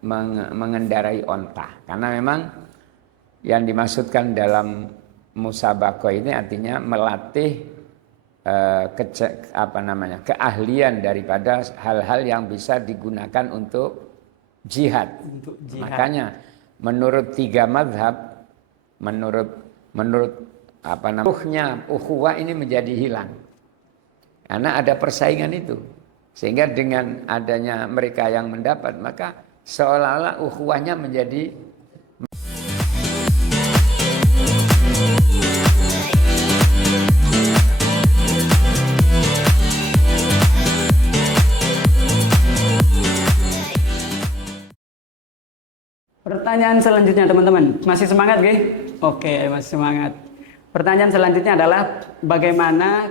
mengendarai onta. Karena memang yang dimaksudkan dalam musabaqah ini artinya melatih keahlian daripada hal-hal yang bisa digunakan untuk jihad. Makanya menurut 3 mazhab, menurut ukhuwah ini menjadi hilang. Karena ada persaingan itu. Sehingga dengan adanya mereka yang mendapat, maka seolah-olah ukhuwahnya menjadi Pertanyaan selanjutnya teman-teman, masih semangat gak? Oke, masih semangat. Pertanyaan selanjutnya adalah bagaimana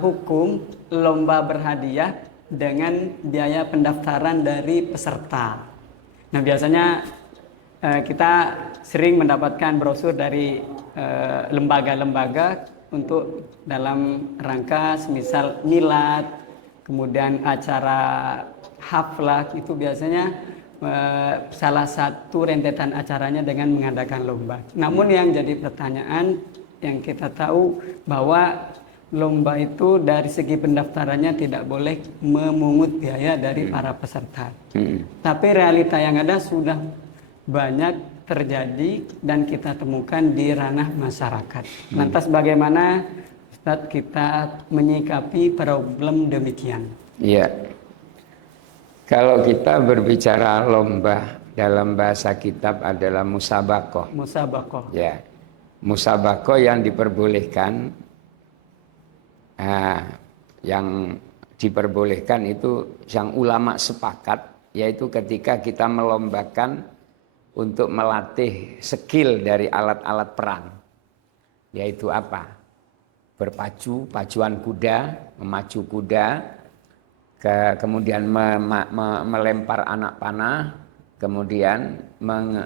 hukum lomba berhadiah dengan biaya pendaftaran dari peserta. Nah biasanya kita sering mendapatkan brosur dari lembaga-lembaga untuk dalam rangka semisal milad, kemudian acara haflah itu biasanya salah satu rentetan acaranya dengan mengadakan lomba. Namun yang jadi pertanyaan yang kita tahu bahwa lomba itu dari segi pendaftarannya tidak boleh memungut biaya dari para peserta. Tapi realita yang ada sudah banyak terjadi dan kita temukan di ranah masyarakat. Lantas bagaimana Ustadz kita menyikapi problem demikian? Iya. Kalau kita berbicara lomba dalam bahasa kitab adalah musabaqah. Musabaqah. Ya. Musabaqah yang diperbolehkan yang diperbolehkan itu yang ulama sepakat, yaitu ketika kita melombakan untuk melatih skill dari alat-alat perang. Yaitu apa? Berpacu, pacuan kuda, memacu kuda, kemudian melempar anak panah, kemudian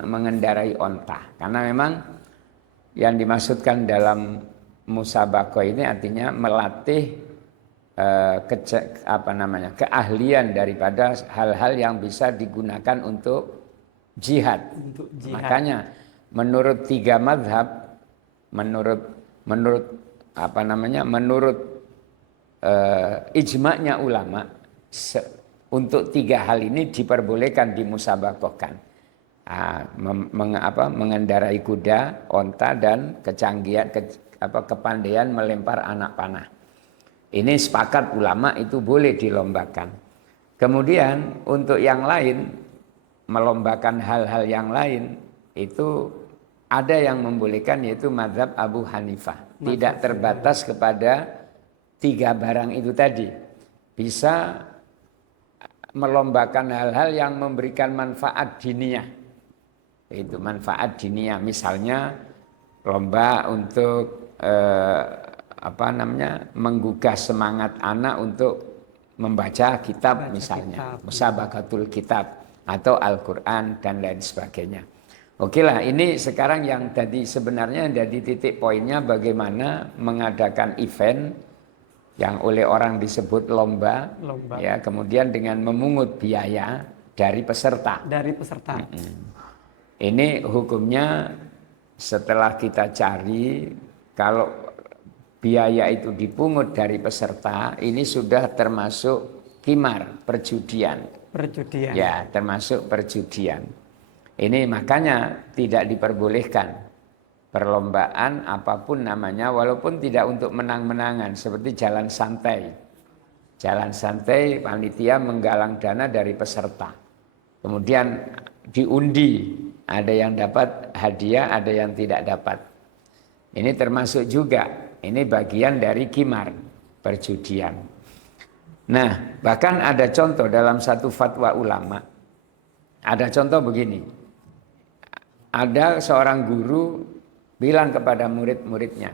mengendarai onta. Karena memang yang dimaksudkan dalam musabaqah ini artinya melatih keahlian daripada hal-hal yang bisa digunakan untuk jihad. Makanya menurut 3 mazhab, menurut ijma'nya ulama, untuk 3 hal ini diperbolehkan dimusabaqahkan. Mengendarai kuda, onta, dan kepandaian melempar anak panah. Ini sepakat ulama itu boleh dilombakan. Kemudian untuk yang lain, melombakan hal-hal yang lain itu ada yang membolehkan, yaitu mazhab Abu Hanifah. Tidak terbatas kepada 3 barang itu tadi. Bisa melombakan hal-hal yang memberikan manfaat diniyah. Itu manfaat diniyah, misalnya lomba untuk menggugah semangat anak untuk membaca kitab misalnya, musabaqatul kitab atau Al-Qur'an dan lain sebagainya. Oke lah, ini sekarang yang tadi sebenarnya jadi titik poinnya bagaimana mengadakan event yang oleh orang disebut lomba. Ya, kemudian dengan memungut biaya dari peserta. Ini hukumnya setelah kita cari, kalau biaya itu dipungut dari peserta, ini sudah termasuk qimar, perjudian. Ya, termasuk perjudian. Ini makanya tidak diperbolehkan perlombaan apapun namanya, walaupun tidak untuk menang-menangan, seperti jalan santai. Jalan santai, panitia menggalang dana dari peserta. Kemudian diundi, ada yang dapat hadiah, ada yang tidak dapat. Ini termasuk juga, ini bagian dari qimar, perjudian. Nah, bahkan ada contoh dalam satu fatwa ulama. Ada contoh begini. Ada seorang guru bilang kepada murid-muridnya,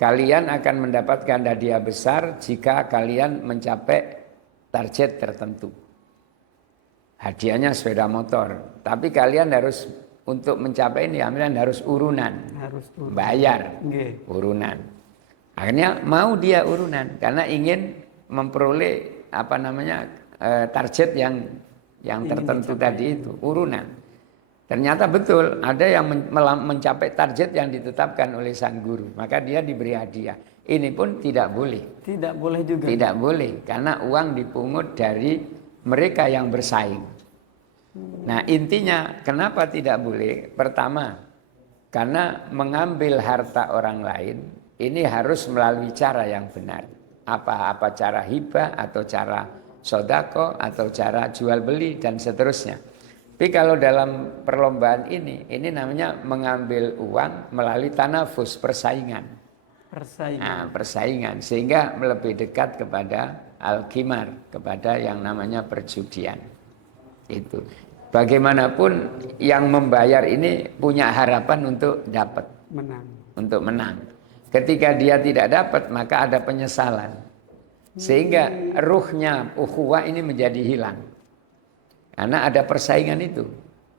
kalian akan mendapatkan hadiah besar jika kalian mencapai target tertentu. Hadiahnya sepeda motor, tapi kalian harus untuk mencapai ini kalian harus urunan, bayar urunan. Akhirnya mau dia urunan karena ingin memperoleh target yang yang tertentu tadi itu, urunan. Ternyata betul, ada yang mencapai target yang ditetapkan oleh sang guru, maka dia diberi hadiah. Ini pun tidak boleh. Tidak boleh juga. Tidak boleh, karena uang dipungut dari mereka yang bersaing. Nah, intinya kenapa tidak boleh? Pertama, karena mengambil harta orang lain ini harus melalui cara yang benar. Apa cara hibah atau cara sodako atau cara jual beli dan seterusnya. Tapi kalau dalam perlombaan ini namanya mengambil uang melalui tanafus, persaingan. Nah, persaingan sehingga lebih dekat kepada al-qimar, kepada yang namanya perjudian. Itu. Bagaimanapun yang membayar ini punya harapan untuk dapat, untuk menang. Ketika dia tidak dapat, maka ada penyesalan. Sehingga ruhnya ukhuwah ini menjadi hilang. Karena ada persaingan itu.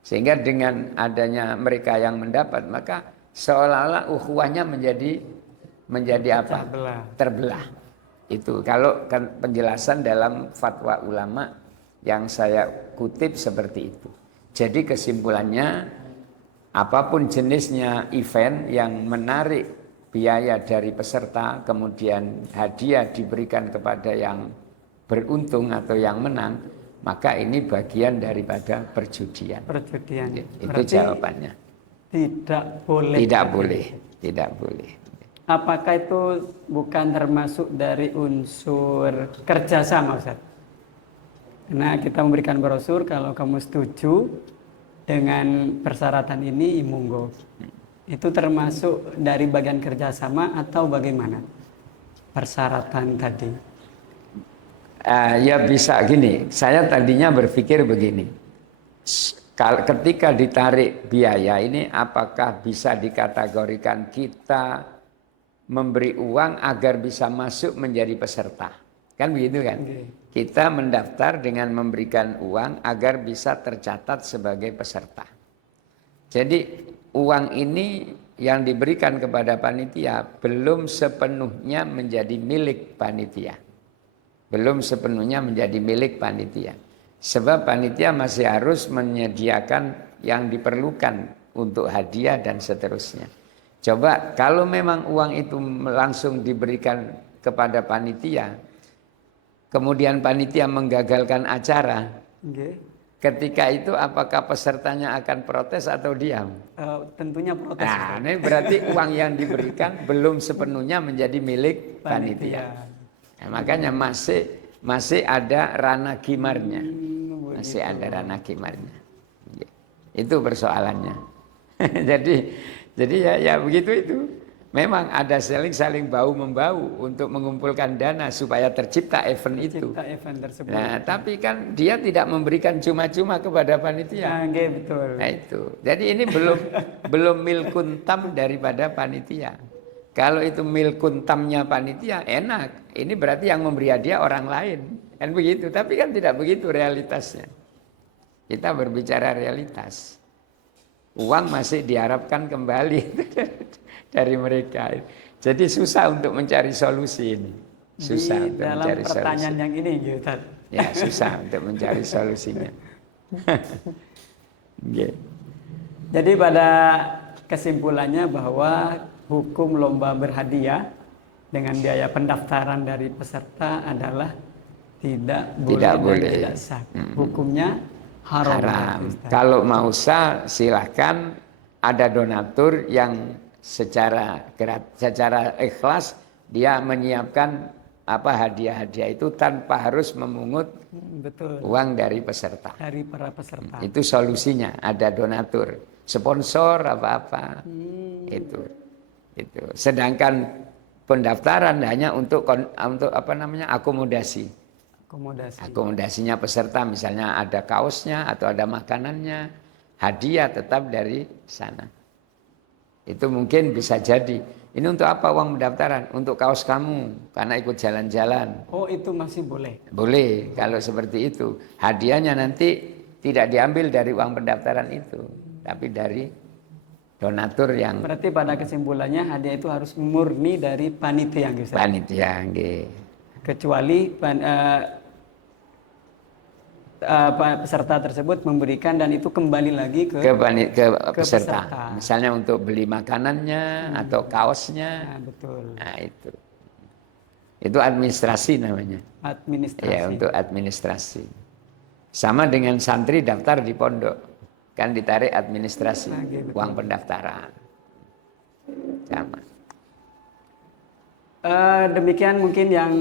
Sehingga dengan adanya mereka yang mendapat, maka seolah-olah ukhuwahnya menjadi apa? Terbelah. Itu kalau kan penjelasan dalam fatwa ulama yang saya kutip seperti itu. Jadi kesimpulannya, apapun jenisnya event yang menarik biaya dari peserta, kemudian hadiah diberikan kepada yang beruntung atau yang menang, maka ini bagian daripada perjudian. Itu jawabannya. Tidak boleh. Tidak boleh. Tidak boleh. Apakah itu bukan termasuk dari unsur kerjasama, Ustaz? Karena kita memberikan brosur, kalau kamu setuju dengan persyaratan ini, monggo. Itu termasuk dari bagian kerjasama atau bagaimana persyaratan tadi? Ya bisa gini, saya tadinya berpikir begini, ketika ditarik biaya ini apakah bisa dikategorikan kita memberi uang agar bisa masuk menjadi peserta, kan begitu kan? Kita mendaftar dengan memberikan uang agar bisa tercatat sebagai peserta. Jadi uang ini yang diberikan kepada panitia belum sepenuhnya menjadi milik panitia. Belum sepenuhnya menjadi milik panitia. Sebab panitia masih harus menyediakan yang diperlukan untuk hadiah dan seterusnya. Coba kalau memang uang itu langsung diberikan kepada panitia, kemudian panitia menggagalkan acara, ketika itu apakah pesertanya akan protes atau diam? Tentunya protes. Nah, ini berarti uang yang diberikan belum sepenuhnya menjadi milik panitia. Nah, makanya masih ada ranah kimarnya, masih ada ranah kimarnya. Itu persoalannya. jadi ya begitu itu. Memang ada saling bahu membau untuk mengumpulkan dana supaya tercipta event itu. Nah, tapi kan dia tidak memberikan cuma-cuma kepada panitia. Betul. Nah itu. Jadi ini belum milkun tam daripada panitia. Kalau itu milkun tamnya panitia, enak. Ini berarti yang memberi hadiah orang lain. Kan begitu. Tapi kan tidak begitu realitasnya. Kita berbicara realitas. Uang masih diharapkan kembali dari mereka. Jadi susah untuk mencari solusi ini. Susah untuk mencari solusi. Dalam pertanyaan yang ini, Ustaz. Ya, susah untuk mencari solusinya. Jadi pada kesimpulannya bahwa hukum lomba berhadiah dengan biaya pendaftaran dari peserta adalah tidak boleh. Tidak sah. Hukumnya haram. Kalau mau sah silahkan, ada donatur yang secara ikhlas dia menyiapkan hadiah-hadiah itu tanpa harus memungut uang dari peserta. Dari para peserta. Itu solusinya, ada donatur, sponsor apa-apa. Itu. Sedangkan pendaftaran hanya untuk akomodasi. Akomodasinya peserta, misalnya ada kaosnya atau ada makanannya, hadiah tetap dari sana. Itu mungkin bisa jadi. Ini untuk apa uang pendaftaran? Untuk kaos kamu, karena ikut jalan-jalan. Oh, itu masih boleh? Boleh, kalau seperti itu. Hadiahnya nanti tidak diambil dari uang pendaftaran itu, tapi dari donatur yang... Berarti pada kesimpulannya hadiah itu harus murni dari panitia, Ustaz? Panitia, nggih. Kecuali peserta tersebut memberikan dan itu kembali lagi ke peserta. peserta. Misalnya untuk beli makanannya atau kaosnya. Nah, betul. Nah, itu administrasi namanya. Administrasi. Ya, untuk administrasi. Sama dengan santri daftar di pondok, kan ditarik administrasi, Betul. uang pendaftaran. Sama. Demikian mungkin yang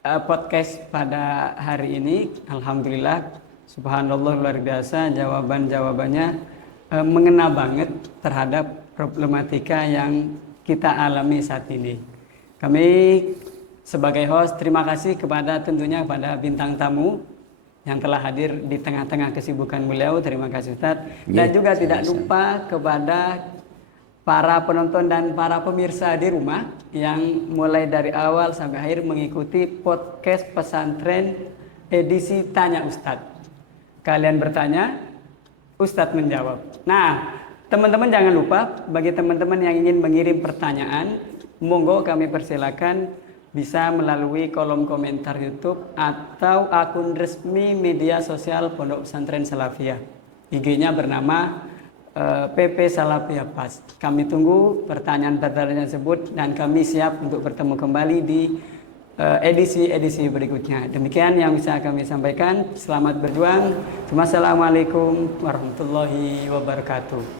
podcast pada hari ini. Alhamdulillah, subhanallah, luar biasa jawaban-jawabannya mengena banget terhadap problematika yang kita alami saat ini. Kami sebagai host terima kasih tentunya kepada bintang tamu yang telah hadir di tengah-tengah kesibukan beliau. Terima kasih Ustadz. Dan juga tidak lupa kepada para penonton dan para pemirsa di rumah yang mulai dari awal sampai akhir mengikuti podcast pesantren edisi Tanya Ustadz. Kalian bertanya, Ustadz menjawab. Nah, teman-teman jangan lupa, bagi teman-teman yang ingin mengirim pertanyaan, monggo kami persilakan bisa melalui kolom komentar YouTube atau akun resmi media sosial Pondok Pesantren Salafiyah. IG-nya bernama PP Salafiyah Pas. Kami tunggu pertanyaan-pertanyaan tersebut dan kami siap untuk bertemu kembali di edisi-edisi berikutnya. Demikian yang bisa kami sampaikan. Selamat berjuang. Wassalamualaikum warahmatullahi wabarakatuh.